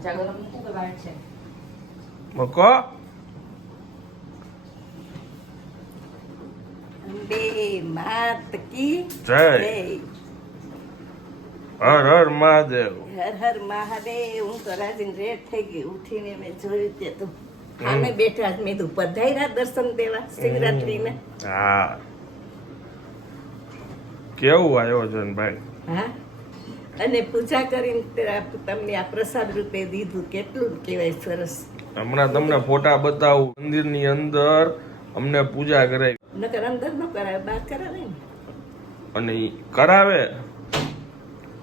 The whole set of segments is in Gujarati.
જાગો છે મૂકો. બે માત કી જય. હર હર મહાદેવ. હર હર મહાદેવ. હું તો રાજીન રેડ થઈ ગઈ. ઉઠીને મેં જોયું તે તો આમે બેઠા મેં તો પધાર્યા દર્શન દેવા શિવરાત્રીને. હા. કેવું આયોજન ભાઈ? હા? અને પૂજા કરીને તમને આ પ્રસાદ રૂપે દીધું. કેટલું કહેવાય સરસ. હમણાં તમને ફોટા બતાવું. મંદિરની અંદર અમને પૂજા કરાવી નકર અંદર ન કરાવે બહાર કરાવે અને કરાવે.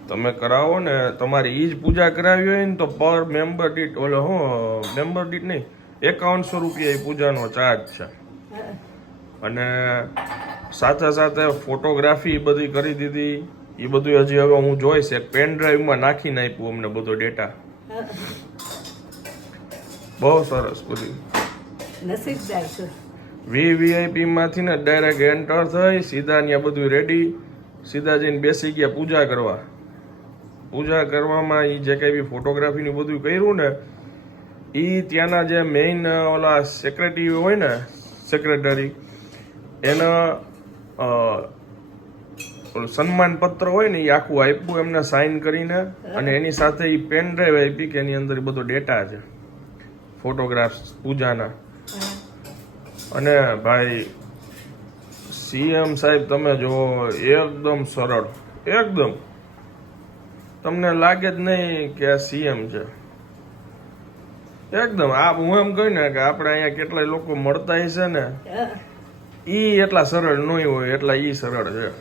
તમે કરાવો ને તમારી ઈ જ પૂજા કરાવી હોય ને તો પર મેમ્બર દીઠ ઓલો હું મેમ્બર દીઠ નહીં એકાવનસો રૂપિયા એ પૂજાનો ચાર્જ છે. અને સાથે સાથે ફોટોગ્રાફી બધી કરી દીધી. એ બધું હજી હવે હું જોઈશ. એક પેન ડ્રાઈવમાં નાખીને આપ્યું અમને બધો ડેટા બહુ સરસ બધી નસીબદાર છો. વીવીઆઈપી માંથી ને ડાયરેક્ટ એન્ટર થઈ સીધા ત્યાં બધું રેડી સીધા જઈને બેસી ગયા પૂજા કરવા. પૂજા કરવામાં એ જે કઈ બી ફોટોગ્રાફીનું બધું કર્યું ને એ ત્યાંના જે મેઇન ઓલા સેક્રેટરી હોય ને સેક્રેટરી એના સન્માન પત્ર હોય ને એ આખું આપ્યું એમને સાઇન કરીને અને એની સાથે એ પેન ડ્રાઈવ આપી કે એની અંદર બધો ડેટા છે. ફોટોગ્રાફ્સ પૂજાના. અને ભાઈ સીએમ સાહેબ તમે જો એકદમ સરળ એકદમ. તમને લાગે જ નહીં કે આ સીએમ છે. એકદમ આ હું એમ કહી ને કે આપણે અહીંયા કેટલાય લોકો મળતા હશે ને એ ઈ એટલા સરળ નહીં હોય એટલા ઈ સરળ છે.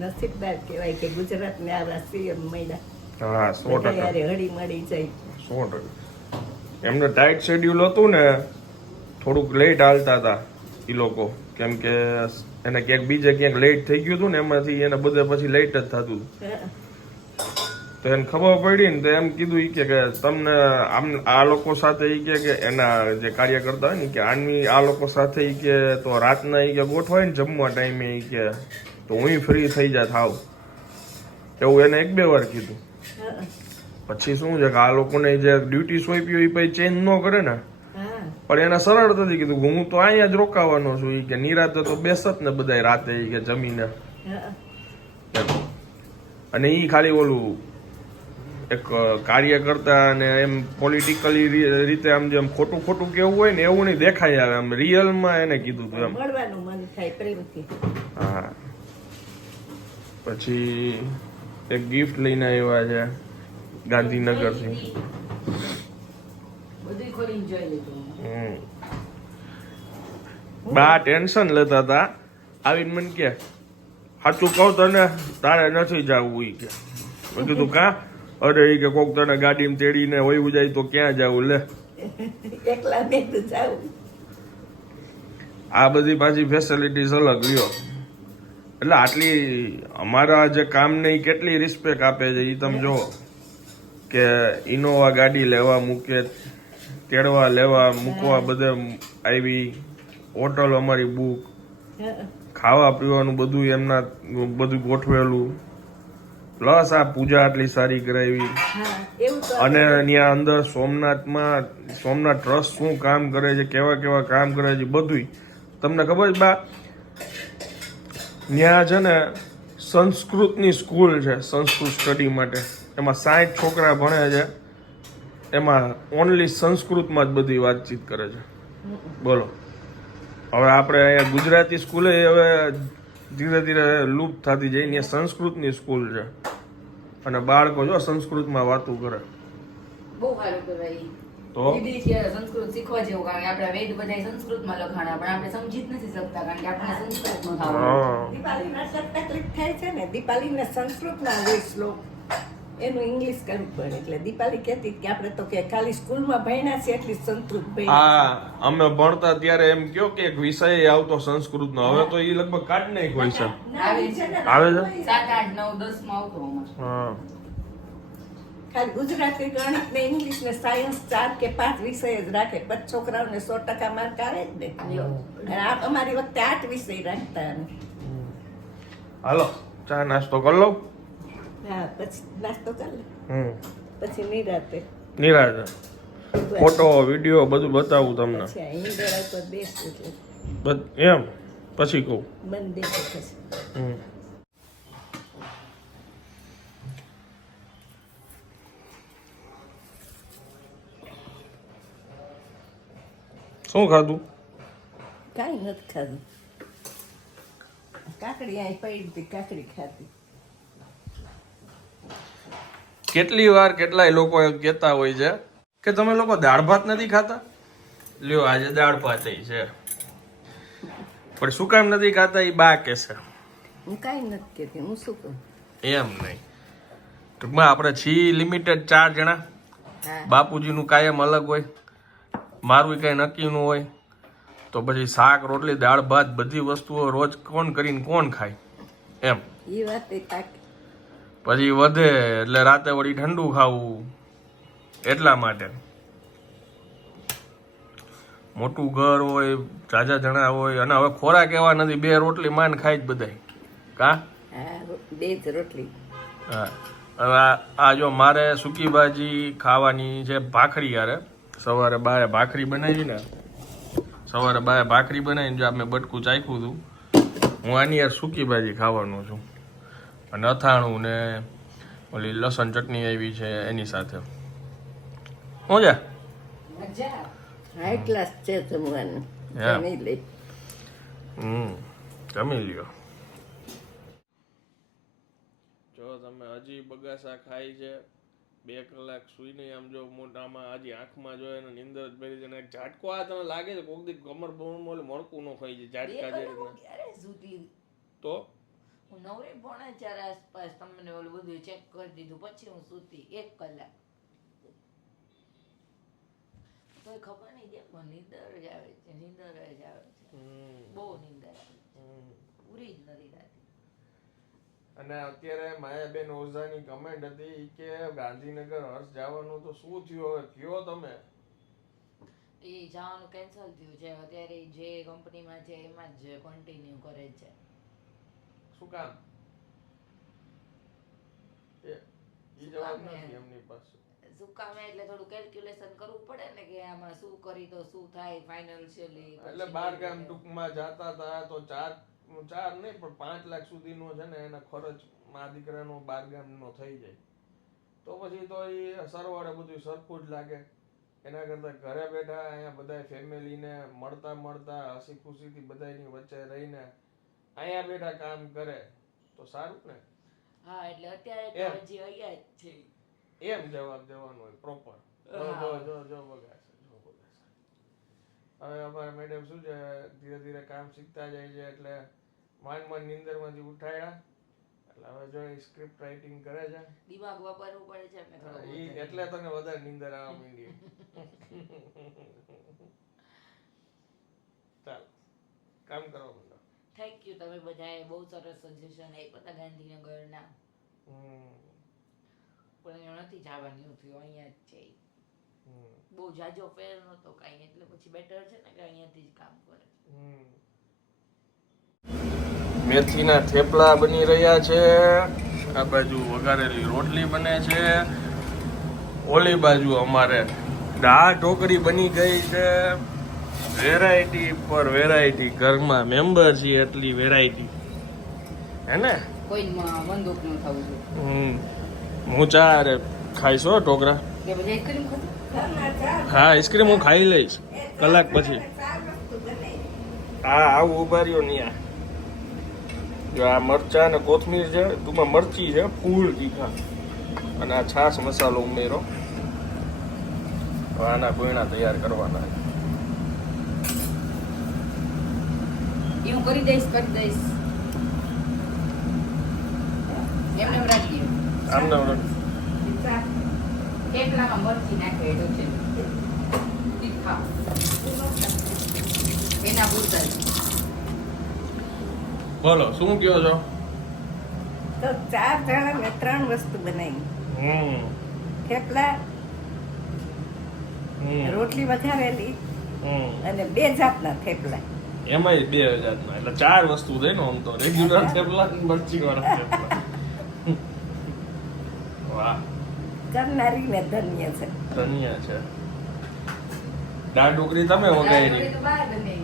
નસીબદાર કહેવાય કે ગુજરાતને આવા સીએમ મળ્યા. હા સો ટકા. હળી મળી જાય. સો ટકા. એમને ટાઈટ શેડ્યુલ હતું ને થોડુંક લેટ હાલતા હતા એ લોકો. કેમ કે એને ક્યાંક બીજે ક્યાંક લેટ થઈ ગયું હતું ને એમાંથી એને બધે પછી લેટ જ થતું. તો એને ખબર પડી ને તો એમ કીધું ઈ કે તમને આમ આ લોકો સાથે ઈ કે કે એના જે કાર્ય કરતા હોય ને કે આની આ લોકો સાથે ઈ કે તો રાતના ઈ કે ગોઠવાય ને જમવા ટાઈમે ઈ કે તો હું ફ્રી થઈ જા થાવ એવું એને એક બે વાર કીધું. પછી શું છે કે આ લોકોને જે ડ્યુટી સોંપી એ પછી ચેન્જ ન કરે ને. પણ એને સરળતાથી કીધું હું તો અહીંયા જ રોકાવાનો છું કે નિરાતે તો બેસત ને બધાય રાતે કે જમીને. અને એ ખાલી ઓલું એક કાર્ય કરતા અને એમ પોલિટિકલી રીતે આમ જેમ ખોટું ખોટું કેવું હોય ને એવું નહીં દેખાય આવે આમ રિયલમાં એને કીધું હતું એમ. હા. પછી એક ગિફ્ટ લઈને આવ્યા છે ગાંધીનગરથી. લીધું હમ. બા ટેન્શન લેતા હતા. આવીને મને કે સાચું કહું તને તારે નથી જવું. ઈ કે. મેં કીધું કા? અરે ઈ કે કોક તને ગાડીમાં તેડીને વયું જાય તો ક્યાં જવું? લે. મેં આ બધી પાછી ફેસિલિટીઝ અલગ લ્યો એટલે આટલી અમારા જે કામને એ કેટલી રિસ્પેક્ટ આપે છે એ તમે જુઓ. કે ઇનોવા ગાડી લેવા મૂકે, તેડવા લેવા મૂકવા બધે આવી, હોટલ અમારી બુક ખાવા પીવાનું બધું એમના બધું ગોઠવેલું. પ્લસ આ પૂજા આટલી સારી કરાવી. અને ત્યાં અંદર સોમનાથમાં, સોમનાથ ટ્રસ્ટ શું કામ કરે છે, કેવા કેવા કામ કરે છે બધું તમને ખબર છે બા ત્યાં છે ને સંસ્કૃતની સ્કૂલ છે, સંસ્કૃત સ્ટડી માટે. એમાં સાઠ છોકરા ભણે છે. એમાં ઓનલી સંસ્કૃતમાં જ બધી વાતચીત કરે છે. બોલો. હવે આપણે અહીંયા ગુજરાતી સ્કૂલે હવે ધીરે ધીરે લુપ્ત થતી જાય. ત્યાં સંસ્કૃતની સ્કૂલ છે. અને બાળકો જો સંસ્કૃતમાં વાતું કરે. બહુ સારું કહેવાય. તો? સંસ્કૃત શીખવા જેવું કારણ કે આપણા વેદ બધા સંસ્કૃતમાં લખાણા પણ આપણે સમજી જ નથી શકતા કારણ કે આપણે સંસ્કૃત નો થાવ દીપાલી ના તકલીફ થાય છે ને દીપાલીને સંસ્કૃતમાં હોય શ્લોક એનું ઇંગ્લિશ કરવું પડે એટલે દીપાલી કહેતી કે આપણે તો કે ખાલી સ્કૂલમાં ભણ્યા છે એટલી સંસ્કૃત હા અમે ભણતા ત્યારે એમ કયો કે એક વિષય આવતો સંસ્કૃત નો હવે તો એ લગભગ કાઢ નાખ્યો છે આવે છે? ને સાત આઠ નવ દસમાં આવતો હા. ખાલી ગુજરાતી ગણિત ને ઇંગ્લિશ ને સાયન્સ ચાર કે પાંચ વિષય જ રાખે. પછી છોકરાઓને સો ટકા માર્ક આવે જ ને. અમારી વખતે આઠ વિષય રાખતા હાલો ચા નાસ્તો કરી લઉં? હા પછી નાસ્તો કરી લે. હમ. પછી નિરાતે. નિરાતે. ફોટો વીડિયો બધું બતાવું તમને. એમ? પછી કહું. બંધ હમ. શું ખાધું? કાંઈ નથી ખાધું. કાકડી અહીં પડી હતી કાકડી ખાધી. કેટલી વાર કેટલાય લોકો કહેતા હોય છે કે તમે લોકો દાળ ભાત નથી ખાતા? લ્યો આજે દાળ ભાત છે. પણ શું કામ નથી ખાતા? એ બા કે છે. હું કાંઈ નથી કહેતી હું શું કહું? એમ નહીં. ટૂંકમાં આપણે છી લિમિટેડ ચાર જણા. બાપુજી બાપુજીનું કાયમ અલગ હોય. મારું નક્કી ન હોય. તો પછી શાક રોટલી દાળ ભાત બધી વસ્તુઓ રોજ કોણ કરીને કોણ ખાય? એમ. પછી વધે એટલે રાતે વળી ઠંડુ ખાવું. એટલા માટે. મોટું ઘર હોય જાજા જણા હોય અને હવે ખોરાક એવા નથી બે રોટલી માન ખાય જ બધાય. કા? હા બે જ રોટલી. હા. હવે આ- આ જો મારે સૂકી ભાજી ખાવાની છે ભાખરી યારે સવારે બારે ભાખરી બનાવી ને સવારે બારે ભાખરી બનાવીને જો આ મેં બટકું ચાખ્યું હતું હું આની યાર સૂકી ભાજી ખાવાનું છું. અને અથાણું ને ઓલી લસણ ચટણી આવી છે એની સાથે. હું જા? હાઈ ક્લાસ છે જમવાનું. હા. જમી લઈ હમ જમી લ્યો. જો તમે હજી બગાસા ખાઈ છે. બે કલાક સુઈને આમ જો મોટામાં હજી આંખમાં જો એને નિંદર જ ભરી છે એક ઝાટકો આ તને લાગે છે કોક દી કમર બમર મણકું નો ખાઈ જાય ઝાટકા જે તો? હું નવરે પોણા ચાર આસપાસ તમને ઓલું બધું ચેક કરી દીધું પછી હું સૂતી એક કલાક. કોઈ ખબર નહીં કેમ નીંદર જ આવે છે નિંદર જ આવે છે. બહુ નીંદર આવે છે હમ. પૂરી જ નથી થતી અને અત્યારે માયાબેન ઓઝાની કમેન્ટ હતી કે ગાંધીનગર હર્ષ જવાનું તો શું થયું હવે? કયો તમે? એ જવાનું કેન્સલ થયું છે. અત્યારે જે કંપનીમાં છે એમાં જ કન્ટિન્યુ કરે છે. શું કામ? એ ઈ જવાબ કામ નથી હે? એમની પાસે. શું કામે એટલે થોડું કેલ્ક્યુલેશન કરવું પડે ને કે આમાં શું કરી તો શું થાય ફાઇનાન્શિયલી એટલે બાર ગામ ટૂંકમાં જાતા હતા તો ચાર ચાર નહીં પણ પાંચ લાખ સુધીનો છે ને એના ખર્ચ મા દીકરાનો બાર ગામનો થઈ જાય. તો પછી તો એ સરવાળે બધું સરખું જ લાગે. એના કરતા ઘરે બેઠા અહીંયા બધા ફેમિલીને મળતા મળતા હસી ખુશીથી બધાની વચ્ચે રહીને અહીંયા બેઠા કામ કરે તો સારું ને? હા એટલે અત્યારે એમ. તો હજી અહીંયા જ છે. એમ જવાબ દેવાનો હોય પ્રોપર જો હા. જો જો જો બગાડશે જો બગાડશે હવે અમારા મેડમ શું છે ધીરે ધીરે કામ શીખતા જાય છે એટલે માંડ માંડ નીંદરમાંથી ઉઠાડ્યા એટલે હવે જો સ્ક્રિપ્ટ રાઇટિંગ કરે છે. દિમાગ વાપરવું પડે છે એમને. એટલે તને વધારે નીંદર આવવા માંડી. ચાલ કામ કરવા માંડો થેન્ક યુ તમે બધાએ બહુ સરસ સજેશન આપ્યા હતા ગાંધીનગરના. પણ નથી જવાનું થયું અહીંયા જ છે બહુ જાજો ફેર નતો કાંઈ એટલે પછી બેટર છે ને કે અહીંયાથી જ કામ કરે. મેથીના થેપલા બની રહ્યા છે. આ બાજુ વઘારેલી રોટલી બને છે. ઓલી બાજુ અમારે દાળ ઢોકળી બની ગઈ છે. વેરાયટી પર વેરાયટી ઘરમાં મેમ્બર છે એટલી વેરાયટી હે ને? કોઈ બંદૂક ન થવું જોઈએ. હમ. હું ચારે ખાઈશ હો ઢોકરા હા આઈસ્ક્રીમ હું ખાઈ લઈશ. કલાક પછી. હા આવું ઊભા રહ્યો ન્યા. જો આ મરચા અને કોથમીર છે ટૂંકમાં મરચી છે ફૂલ તીખા. અને આ છાશ મસાલો ઉમેરો. હવે આના ગોયણા તૈયાર કરવાના છે. એ કરી દઈશ કરી દઈશ. એમને એમ રાખીએ. આમને થેપલામાં મરચી નાખેલું છે. તીખા. એના પૂરતા બોલો શું કયો છો? તો ચાર જણા મેં ત્રણ વસ્તુ બનાવી. હમ. થેપલા રોટલી વધારેલી હમ. અને બે જાતના થેપલા. એમાંય બે જાતના એટલે ચાર વસ્તુ થઈ ને આમ તો રેગ્યુલર થેપલા મરચી વાળા થેપલા. વાહ. કરનારીને ધન્ય છે. ધન્ય છે. દાળ ડુકરી તમે વગાડી તો બહાર બને.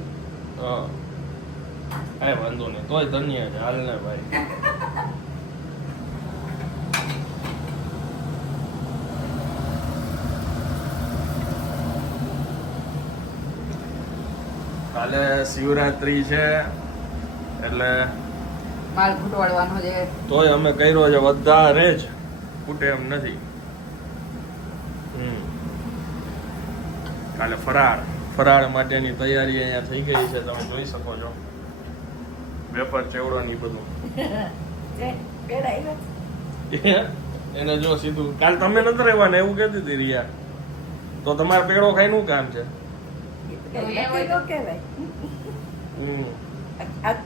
હા. કાંઈ વાંધો નહીં તોય ધન્ય છે હાલ ને ભાઈ. કાલે શિવરાત્રી છે એટલે માલ ફૂટવાડવાનો છે. તોય અમે કર્યો છે વધારે જ ફૂટે એમ નથી હમ. કાલે ફરાળ ફરાળ માટેની તૈયારી અહીંયા થઈ ગઈ છે તમે જોઈ શકો છો. વેપાર ચેવડો ની બધું. એને જો સીધું કાલ તમે નથી રહેવાના એવું કહેતી હતી રિયા. તો તમારે પેડો ખાઈ નું કામ છે? તો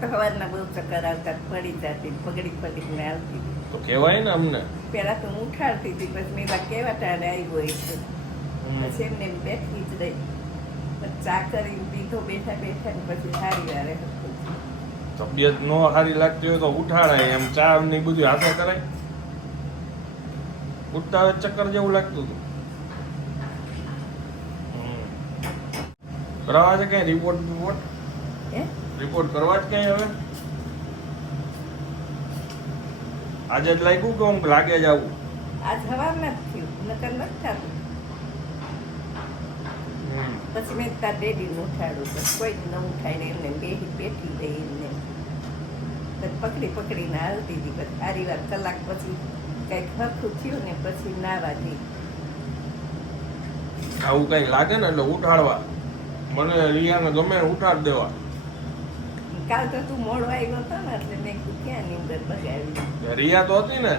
કેવાય બહુ ચક્કર આવતા પડી જતી પગડી પડીને આવતી તો કહેવાય ને અમને. પેલા તો હું ઉઠાડતી હતી પછી મેં કેવા ટાણે આવી હોય હમ. પછી એમને એમ બેઠી જ રહી. પછી ચા કરી પીધો બેઠા બેઠા ને પછી સારી વારે તબિયત નો સારી લાગતી હોય તો ઉઠાડાય. એમ ચા ને બધું હાથે કરાય. ઉઠતા ચક્કર જેવું લાગતું હતું. હમ. કરાવવા છે કઈ રિપોર્ટ રિપોર્ટ હે? રિપોર્ટ કરવા જ કઈ હવે? આજે જ લાગ્યું કે લાગે જ આવું? આજ સવારના જ થયું. નકર નથી થતું. પછી મેં તાર ડેડીને ઉઠાડું તો કોઈ ન ઉઠાય ને એમને બેઠી બેઠી ગઈ એમને. પકડી પકડીને આવતી હતી. પછી સારી વાર કલાક પછી કંઈક હરખું થયું ને પછી નાવા જઈ આવું કઈ લાગે ને એટલે ઉઠાડવા. મને રિયાને ગમે ઉઠાડ દેવા. કાલ તો તું મોડો આવ્યો હતો ને એટલે મેં ક્યાં નીંદર બગાડી. રિયા તો હતી ને.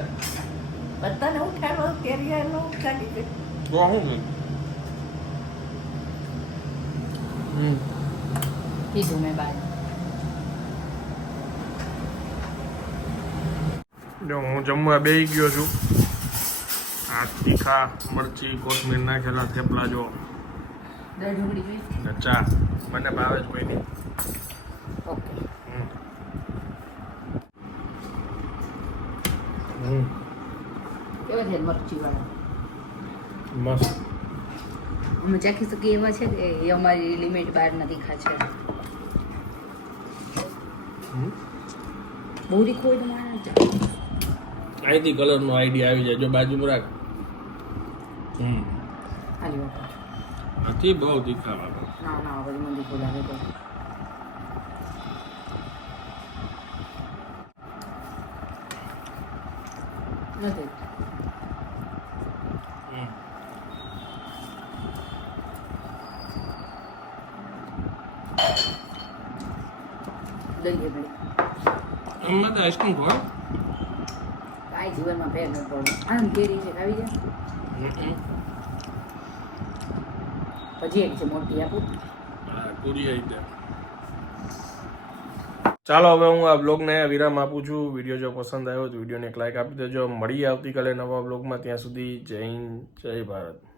બધાને ઉઠાડવા કે રિયા ન ઉઠાડી દે. તો શું થયું? હમ કીધું મેં જો હું જમવા બેસી ગયો છું. આ તીખા મરચી કોથમીર નાખેલા થેપલા જો. ચા. મને ભાવે જ કોઈ નહીં ઓકે મરચી વાળા મસ્ત. અમે ચાખી શકીએ એવા છે કે એ અમારી લિમિટ બહાર નથી ખાશે. બહુ રીખો હોય તો મારે ન ચાલે. અહીંથી કલરનો આઈડિયા આવી જાય. જો બાજુમાં રાખ. હમ. નથી બહુ દીખાવા ના ના પછી મને લાગે તો નથી હમ. દઈએ ભાઈ એમાં તો આઈસ્ક્રીમ ખવાય કાંઈ જીવનમાં ફેર નથી પડતો આમ કેરી છે, ખાવી જાય પછી એક છે મોટી આપું. પૂરી આવી ચાલો, હવે હું આ બ્લોગને વિરામ આપું છું. વીડિયો જો પસંદ આવ્યો તો વિડીયોને એક લાઇક આપી દેજો. મળીએ આવતીકાલે નવા બ્લોગમાં. ત્યાં સુધી જય હિન્દ, જય ભારત.